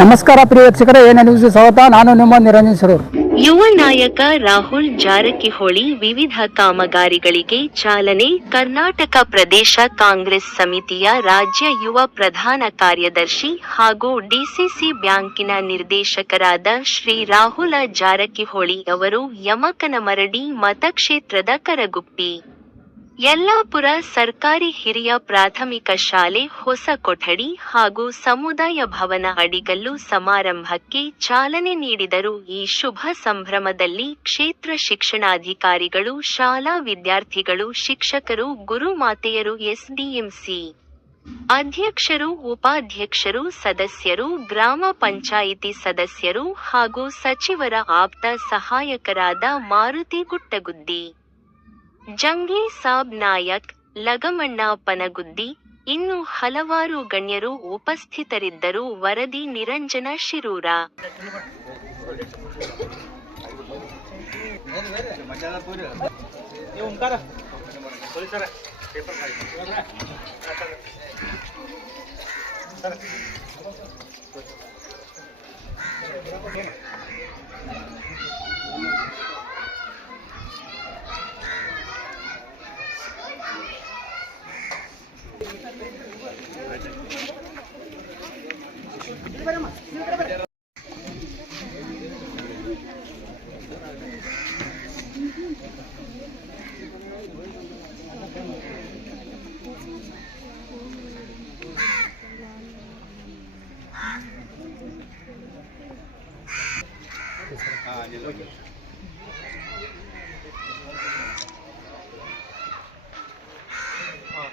ನಮಸ್ಕಾರ ಪ್ರಿಯ ವೀಕ್ಷಕರೇ, ಏನೇ ನ್ಯೂಸ್ ಸ್ವಾಗತ. ನಾನು ನಿಮ್ಮ ನಿರಂಜನ್ ಸರೂರ್. ಯುವ ನಾಯಕ ರಾಹುಲ್ ಜಾರಕಿಹೊಳಿ ವಿವಿಧ ಕಾಮಗಾರಿಗಳಿಗೆ ಚಾಲನೆ. ಕರ್ನಾಟಕ ಪ್ರದೇಶ ಕಾಂಗ್ರೆಸ್ ಸಮಿತಿಯ ರಾಜ್ಯ ಯುವ ಪ್ರಧಾನ ಕಾರ್ಯದರ್ಶಿ ಹಾಗೂ ಡಿಸಿಸಿ ಬ್ಯಾಂಕಿನ ನಿರ್ದೇಶಕರಾದ ಶ್ರೀ ರಾಹುಲ ಜಾರಕಿಹೊಳಿ ಅವರು ಯಮಕನ ಮರಡಿ ಮತಕ್ಷೇತ್ರದ ಕರಗುಪ್ಪಿ. ಯಲ್ಲಾಪುರ ಸರ್ಕಾರಿ ಹಿರಿಯ ಪ್ರಾಥಮಿಕ ಶಾಲೆ ಹೊಸ ಕೊಠಡಿ ಹಾಗೂ ಸಮುದಾಯ ಭವನ ಅಡಿಗಲ್ಲು ಸಮಾರಂಭಕ್ಕೆ ಚಾಲನೆ ನೀಡಿದರು. ಈ ಶುಭ ಸಂಭ್ರಮದಲ್ಲಿ ಕ್ಷೇತ್ರ ಶಿಕ್ಷಣಾಧಿಕಾರಿಗಳು, ಶಾಲಾ ವಿದ್ಯಾರ್ಥಿಗಳು, ಶಿಕ್ಷಕರು, ಗುರುಮಾತೆಯರು, ಎಸ್ಡಿಎಂಸಿ ಅಧ್ಯಕ್ಷರು, ಉಪಾಧ್ಯಕ್ಷರು, ಸದಸ್ಯರು, ಗ್ರಾಮ ಪಂಚಾಯಿತಿ ಸದಸ್ಯರು ಹಾಗೂ ಸಚಿವರ ಆಪ್ತ ಸಹಾಯಕರಾದ ಮಾರುತಿ ಗುಟ್ಟಗುದ್ದಿ ಜಂಗ್ಲಿ ಸಾಬ್ ನಾಯಕ್ ಲಗಮಣ್ಣ ಪನಗುದ್ದಿ ಇನ್ನು ಹಲವಾರು ಗಣ್ಯರು ಉಪಸ್ಥಿತರಿದ್ದರು ವರದಿ ನಿರಂಜನ ಶಿರೂರ.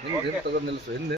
ನಿಮ್ದು ತಗೊಂಡು ನಿಲ್ಲಿಸು ಹಿಂದೆ